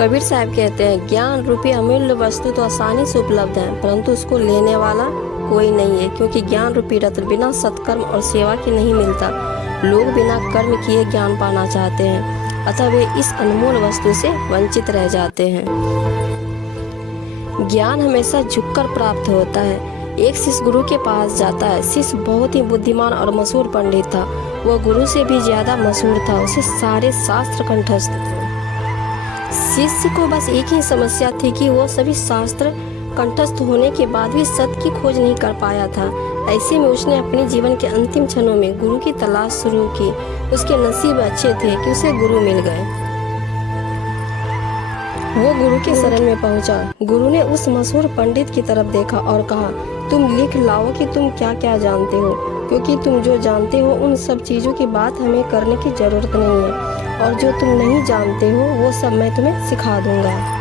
कबीर साहब कहते हैं, ज्ञान रूपी अमूल्य वस्तु तो आसानी से उपलब्ध है, परंतु उसको लेने वाला कोई नहीं है, क्योंकि ज्ञान रूपी रत्न बिना सत्कर्म और सेवा के नहीं मिलता। लोग बिना कर्म किए ज्ञान पाना चाहते हैं, अतः वे इस अनमोल वस्तु से वंचित रह जाते हैं। ज्ञान हमेशा झुककर प्राप्त होता है। एक शिष्य गुरु के पास जाता है। शिष्य बहुत ही बुद्धिमान और मशहूर पंडित था। वह गुरु से भी ज्यादा मशहूर था। उसे सारे शास्त्र कंठस्थ थे। शिष्य को बस एक ही समस्या थी कि वो सभी शास्त्र कंठस्थ होने के बाद भी सत्य की खोज नहीं कर पाया था। ऐसे में उसने अपने जीवन के अंतिम क्षणों में गुरु की तलाश शुरू की। उसके नसीब अच्छे थे कि उसे गुरु मिल गए। वो गुरु के शरण में पहुंचा। गुरु ने उस मशहूर पंडित की तरफ देखा और कहा, तुम लिख लाओ कि तुम क्या क्या जानते हो, क्योंकि तुम जो जानते हो उन सब चीजों की बात हमें करने की जरूरत नहीं है, और जो तुम नहीं जानते हो वो सब मैं तुम्हें सिखा दूंगा।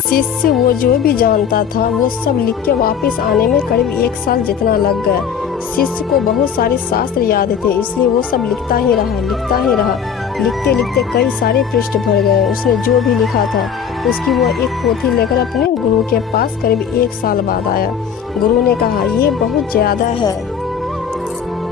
शिष्य वो जो भी जानता था वो सब लिख के वापस आने में करीब 1 साल जितना लग गया। शिष्य को बहुत सारे शास्त्र याद थे, इसलिए वो सब लिखता ही रहा। लिखते लिखते कई सारे पृष्ठ भर गए। उसने जो भी लिखा था उसकी वो एक पोथी लेकर अपने गुरु के पास करीब 1 साल बाद आया। गुरु ने कहा, ये बहुत ज्यादा है,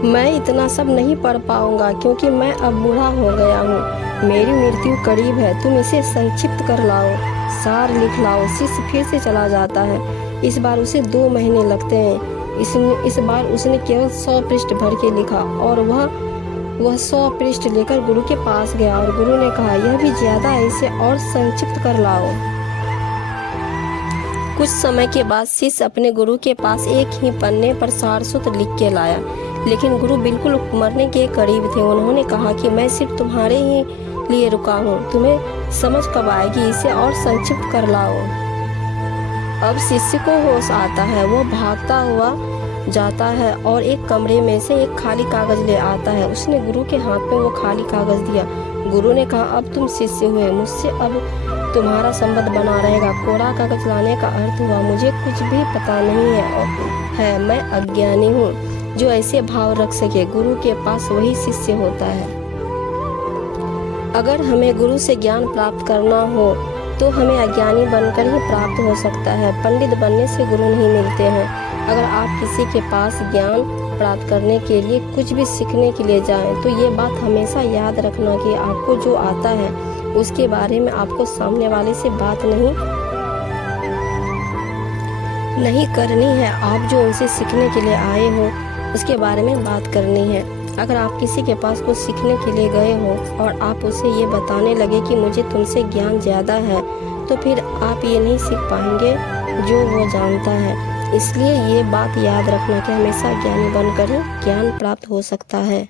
मैं इतना सब नहीं पढ़ पाऊंगा, क्योंकि मैं अब बूढ़ा हो गया हूँ। मेरी मृत्यु करीब है। तुम इसे संक्षिप्त कर लाओ, सार लिख लाओ। शिष्य फिर से चला जाता है। इस बार उसे 2 महीने लगते हैं। इस बार उसने केवल 100 पृष्ठ भर के लिखा और वह 100 पृष्ठ लेकर गुरु के पास गया और गुरु ने कहा, यह भी ज्यादा है, इसे और संक्षिप्त कर लाओ। कुछ समय के बाद शिष्य अपने गुरु के पास एक ही पन्ने पर सारसूत्र लिख के लाया, लेकिन गुरु बिल्कुल मरने के करीब थे। उन्होंने कहा कि मैं सिर्फ तुम्हारे ही लिए रुका हूँ, तुम्हें समझ कब आएगी, इसे और संक्षिप्त कर लाओ। अब शिष्य को होश आता है। वो भागता हुआ जाता है और एक कमरे में से एक खाली कागज ले आता है। उसने गुरु के हाथ में वो खाली कागज दिया। गुरु ने कहा, अब तुम शिष्य हुए, मुझसे अब तुम्हारा संबंध बना रहेगा। कोरा कागज लाने का अर्थ हुआ, मुझे कुछ भी पता नहीं है, मैं अज्ञानी हूँ। जो ऐसे भाव रख सके गुरु के पास वही शिष्य होता है। अगर हमें गुरु से ज्ञान प्राप्त करना हो तो हमें अज्ञानी बनकर ही प्राप्त हो सकता है। पंडित बनने से गुरु नहीं मिलते हैं। अगर आप किसी के पास ज्ञान प्राप्त करने के लिए कुछ भी सीखने के लिए जाएं, तो ये बात हमेशा याद रखना कि आपको जो आता है उसके बारे में आपको सामने वाले से बात नहीं करनी है। आप जो उनसे सीखने के लिए आए हो उसके बारे में बात करनी है। अगर आप किसी के पास कुछ सीखने के लिए गए हो और आप उसे ये बताने लगे कि मुझे तुमसे ज्ञान ज़्यादा है, तो फिर आप ये नहीं सीख पाएंगे जो वो जानता है। इसलिए ये बात याद रखना कि हमेशा ज्ञानी बनकर ही ज्ञान प्राप्त हो सकता है।